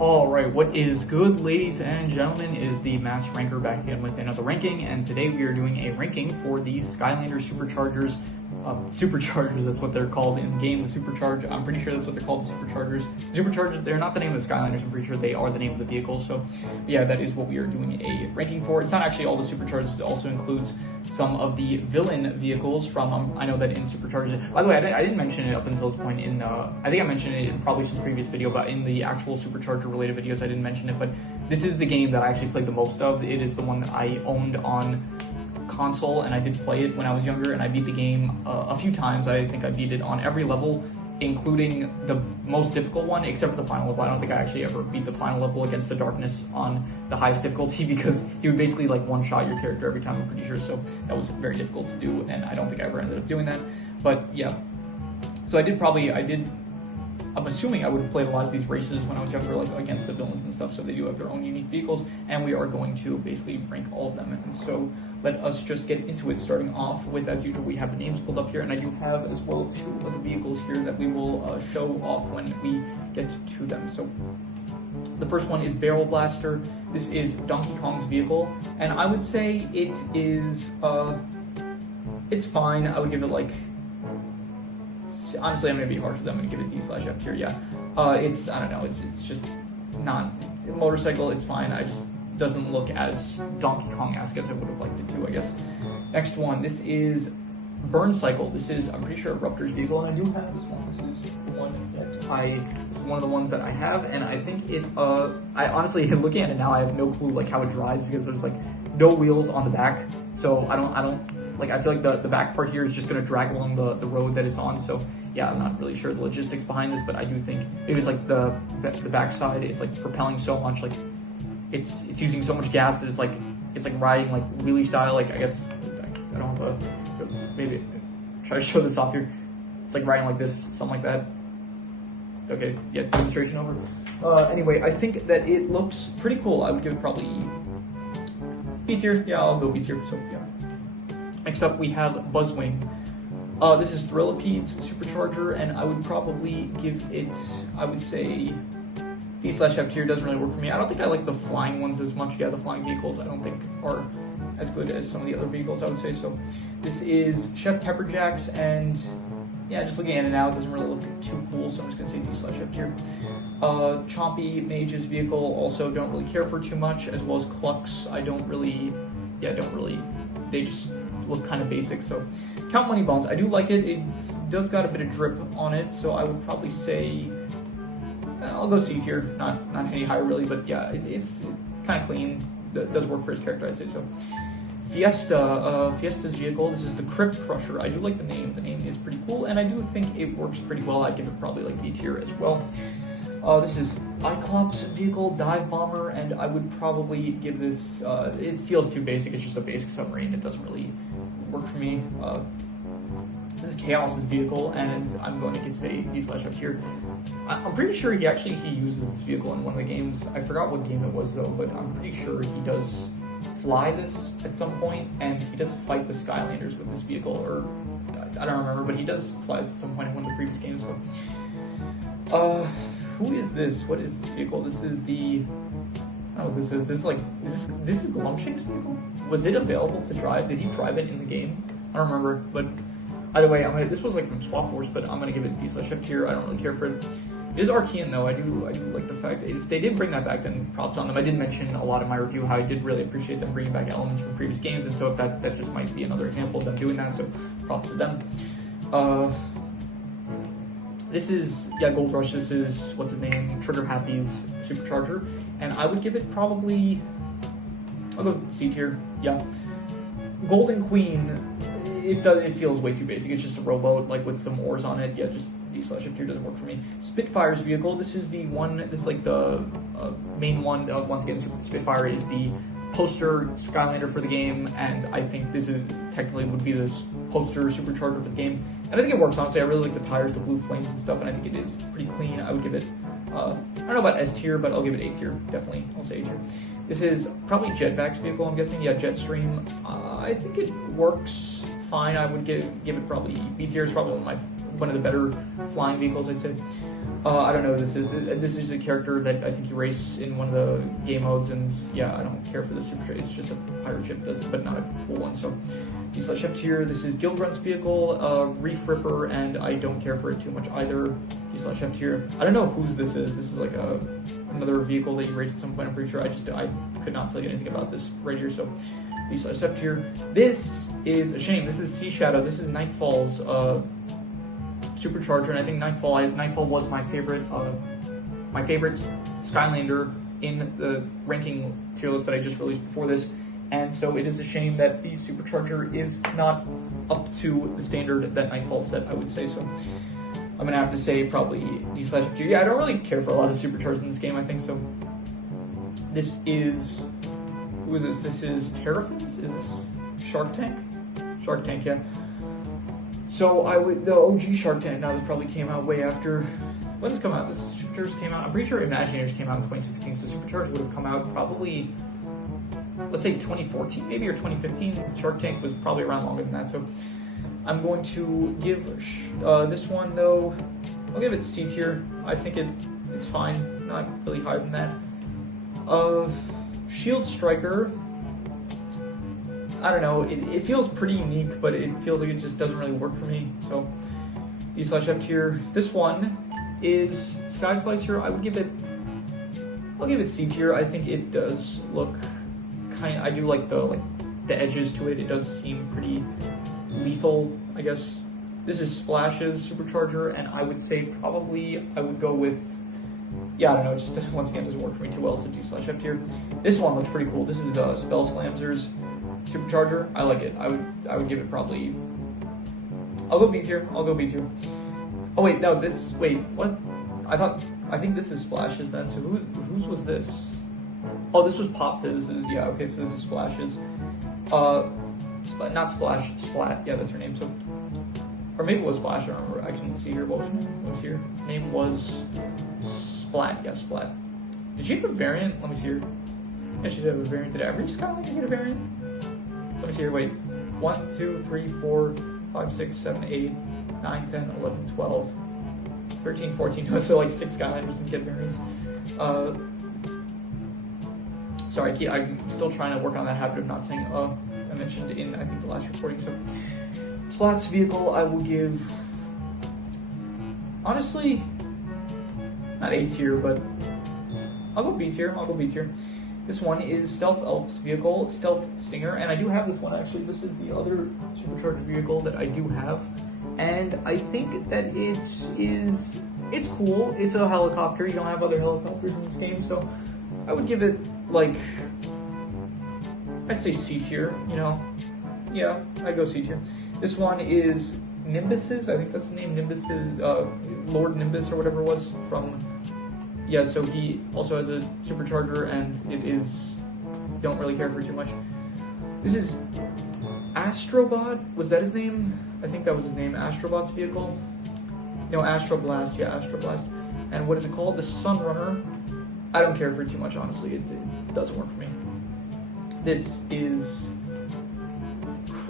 Alright, what is good, ladies and gentlemen, is the Mass Ranker back again with another ranking, and today we are doing a ranking for the Skylanders Superchargers. Superchargers, that's what they're called in the game, the Supercharge. I'm pretty sure that's what they're called, the Superchargers. Superchargers, they're not the name of the Skylanders, I'm pretty sure they are the name of the vehicle, so yeah, that is what we are doing a ranking for. It's not actually all the Superchargers, it also includes some of the villain vehicles from, I know that in Superchargers, by the way, I didn't mention it up until this point in, I think I mentioned it in probably some previous video, but in the actual Supercharger related videos I didn't mention it, but this is the game that I actually played the most of. It is the one that I owned on console, and I did play it when I was younger, and I beat the game a few times. I think I beat it on every level, including the most difficult one, except for the final level. I don't think I actually ever beat the final level against the darkness on the highest difficulty, because he would basically like one-shot your character every time, I'm pretty sure, so that was very difficult to do, and I don't think I ever ended up doing that. But yeah, so I'm assuming I would have played a lot of these races when I was younger, like against the villains and stuff, so they do have their own unique vehicles, and we are going to basically rank all of them. And so let us just get into it, starting off with, as usual, we have the names pulled up here, and I do have as well two of the vehicles here that we will show off when we get to them. So the first one is Barrel Blaster. This is Donkey Kong's vehicle, and I would say it is, it's fine. I would give it like, honestly, I'm going to be harsh with them. I'm going to give it D/F tier, yeah. It's, I don't know, it's just not, motorcycle, it's fine. I just, doesn't look as Donkey Kong-esque as I would have liked it to, I guess. Next one, this is Burn Cycle. This is, I'm pretty sure, Ruptor's vehicle, and I do have this one. This is the one that this is one of the ones that I have, and I think it, I honestly, looking at it now, I have no clue, like, how it drives, because there's, like, no wheels on the back, so I don't, like, I feel like the back part here is just going to drag along the road that it's on, so yeah, I'm not really sure the logistics behind this, but I do think it was, like, the back side, it's, like, propelling so much, like, it's using so much gas that it's like riding like wheelie style. Like, I guess I don't have a, maybe try to show this off here. It's like riding like this, something like that. Okay, yeah, demonstration over. Anyway, I think that it looks pretty cool. I would give it probably B tier. Yeah, I'll go B tier. So yeah. Next up, we have Buzzwing. This is Thrillapede's Supercharger, and I would probably give it, I would say, D/F tier. Doesn't really work for me. I don't think I like the flying ones as much. Yeah, the flying vehicles I don't think are as good as some of the other vehicles, I would say. So this is Chef Pepperjack's, and yeah, just looking at it now, it doesn't really look too cool, so I'm just gonna say D/F tier. Chompy Mage's vehicle, also don't really care for too much, as well as Cluck's. I don't really, they just look kind of basic. So Count Money Bones, I do like it. It does got a bit of drip on it, so I would probably say, I'll go C tier, not any higher really, but yeah, it's kind of clean. That does work for his character, I'd say so. Fiesta's vehicle, this is the Crypt Crusher. I do like the name. The name is pretty cool, and I do think it works pretty well. I'd give it probably like B tier as well. This is Iclops vehicle, Dive Bomber, and I would probably give this, it feels too basic. It's just a basic submarine. It doesn't really work for me. This is Chaos's vehicle, and I'm going to say D/F tier. I'm pretty sure he uses this vehicle in one of the games. I forgot what game it was though, but I'm pretty sure he does fly this at some point, and he does fight the Skylanders with this vehicle, or I don't remember, but he does fly this at some point in one of the previous games. So, who is this? What is this vehicle? This is the, this is Glumshank's vehicle? Was it available to drive? Did he drive it in the game? I don't remember, but either way, this was like from Swap Force, but I'm gonna give it D/F tier. I don't really care for it. It is Archean though. I do like the fact that if they did bring that back, then props on them. I did mention a lot in my review how I did really appreciate them bringing back elements from previous games, and so if that just might be another example of them doing that, so props to them. This is, yeah, Gold Rush. This is, what's his name, Trigger Happy's Supercharger, and I would give it probably, I'll go C tier. Yeah, Golden Queen. It feels way too basic. It's just a rowboat, like with some oars on it. Yeah, just D/F tier doesn't work for me. Spitfire's vehicle. This is the one. This is like the main one. Once again, Spitfire is the poster Skylander for the game, and I think this is technically would be the poster Supercharger for the game. And I think it works. Honestly, I really like the tires, the blue flames and stuff, and I think it is pretty clean. I would give it, I don't know about S tier, but I'll give it A tier. Definitely, I'll say A tier. This is probably Jetpack's vehicle, I'm guessing. Yeah, Jetstream. I think it works fine. I would give it probably B tier. It's probably one of the better flying vehicles, I'd say. I don't know. This is a character that I think you race in one of the game modes, and yeah, I don't care for the super. It's just a pirate ship, but not a cool one. So, D/F tier. This is Gilgrun's vehicle, Reef Ripper, and I don't care for it too much either. D/F tier. I don't know whose this is. This is like another vehicle that you race at some point. I'm pretty sure. I could not tell you anything about this right here. So, D/F tier. This is a shame. This is Sea Shadow. This is Nightfall's Supercharger, and I think Nightfall was my favorite Skylander in the ranking tier list that I just released before this, and so it is a shame that the Supercharger is not up to the standard that Nightfall set, I would say. So I'm gonna have to say probably D/F tier. Yeah, I don't really care for a lot of Superchargers in this game, I think. So this is, who is this? This is Terrafins? Is this Shark Tank? Shark Tank, yeah. So the OG Shark Tank, now this probably came out way after, when this come out? This Superchargers came out, I'm pretty sure Imagineers came out in 2016, so Superchargers would have come out probably, let's say 2014 maybe, or 2015. Shark Tank was probably around longer than that, so I'm going to give this one, though, I'll give it C tier. I think it's fine, not really higher than that. Shield Striker, I don't know, it feels pretty unique, but it feels like it just doesn't really work for me, so D/F tier. This one is Sky Slicer. I'll give it C tier. I think it does look I do like the edges to it. It does seem pretty lethal, I guess. This is Splash's Supercharger, and I would say probably I would go with, yeah, I don't know, just once again doesn't work for me too well, so D/F tier. This one looks pretty cool. This is Spell Slamzer's Supercharger. I like it. I would give it probably, I'll go B tier. Oh wait, no, what? I think this is Splash's then, so whose was this? Oh, this was Pop Fizz's, yeah, okay, so this is Splash's. Not Splash, Splat, yeah, that's her name, so, or maybe it was Splash, I don't remember, I can see here, what was her name? What was here? Her name was Splat, yeah, Splat. Did she have a variant? Let me see here. Yeah, she did have a variant. Did every Skylander get a variant? Let me see here, wait. 1, 2, 3, 4, 5, 6, 7, 8, 9, 10, 11, 12, 13, 14. So like 6 Skylanders can get variants. Sorry, I'm still trying to work on that habit of not saying I mentioned in, I think, the last recording. So Splat's vehicle, I will give, honestly, not A tier, but I'll go B tier. This one is Stealth Elf's vehicle, Stealth Stinger, and I do have this one actually. This is the other Supercharged vehicle that I do have, and I think that it's cool. It's a helicopter. You don't have other helicopters in this game, so I would give it like, I'd say C tier. You know, yeah, I'd go C tier. This one is Nimbus's. I think that's the name, Nimbus's, Lord Nimbus or whatever it was from. Yeah, so he also has a Supercharger, and it is, don't really care for too much. This is Astrobot, was that his name? I think that was his name, Astrobot's vehicle. No, Astroblast, yeah, Astroblast. And what is it called? The Sunrunner. I don't care for it too much, honestly, it doesn't work for me. This is,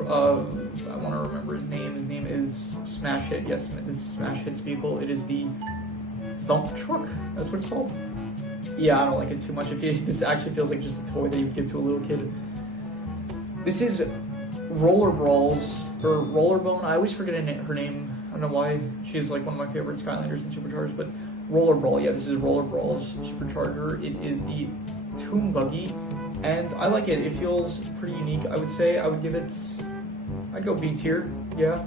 I want to remember his name is Smash Hit, yes, this is Smash Hit's vehicle. It is the Thump Truck, that's what it's called. Yeah, I don't like it too much. This actually feels like just a toy that you give to a little kid. This is Roller Bone. I always forget her name. I don't know why. She's like one of my favorite Skylanders and Superchargers, but Roller Brawl. Yeah, this is Roller Brawl's Supercharger. It is the Tomb Buggy, and I like it. It feels pretty unique. I would say I would give it, I'd go B tier. Yeah.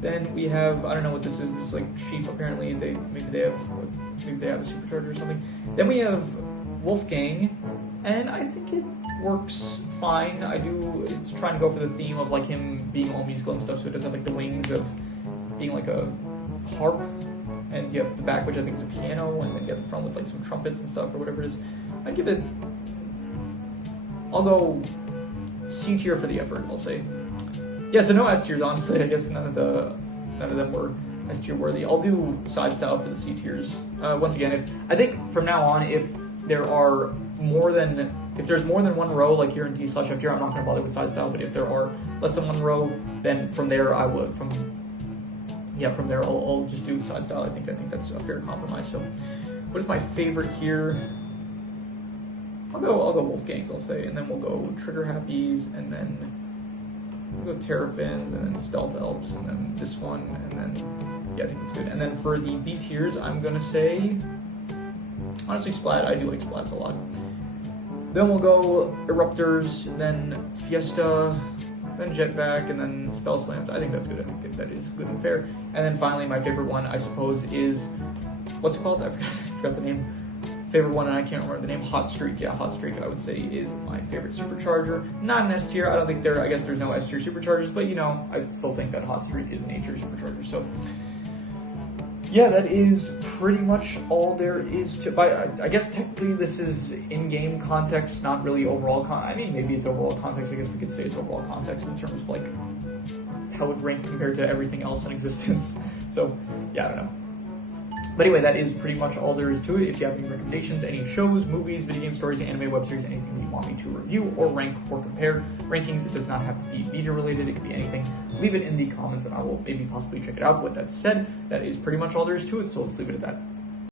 Then we have, I don't know what this is. This is like sheep. Apparently, maybe they have a Supercharger or something. Then we have Wolfgang, and I think it works fine. It's trying to go for the theme of like him being all musical and stuff. So it does have like the wings of being like a harp, and you have the back, which I think is a piano, and then you have the front with like some trumpets and stuff or whatever it is. I'll go C tier for the effort, I'll say. Yeah, so no S tiers, honestly. I guess none of them were S tier worthy. I'll do side style for the C tiers. Once again, I think from now on, if there's more than one row, like here in D/F tier, I'm not going to bother with side style. But if there are less than one row, then from there I would, from yeah, from there I'll just do side style. I think that's a fair compromise. So, what is my favorite here? I'll go Wolfgangs, I'll say, and then we'll go Trigger Happies, and then we'll go Terrafins, and then Stealth Elves, and then this one, and then yeah, I think that's good. And then for the B tiers, I'm gonna say honestly Splat. I do like Splats a lot. Then we'll go Eruptors, then Fiesta, then Jetpack, and then Spell Slams. I think that's good. I think that is good and fair. And then finally, my favorite one, I suppose, is what's it called? I forgot the name. Favorite one, and I can't remember the name. Hot Streak. Yeah, Hot Streak, I would say, is my favorite Supercharger. Not an S tier. I don't think I guess there's no S tier Superchargers, but you know, I still think that Hot Streak is an A tier Supercharger. So, yeah, that is pretty much all there is to. I guess technically this is in-game context, not really overall. I mean, maybe it's overall context. I guess we could say it's overall context in terms of like how it would rank compared to everything else in existence. So, yeah, I don't know. But anyway, that is pretty much all there is to it. If you have any recommendations, any shows, movies, video game stories, anime, web series, anything that you want me to review or rank or compare rankings, it does not have to be media related. It could be anything. Leave it in the comments and I will maybe possibly check it out. With that said, that is pretty much all there is to it. So let's leave it at that.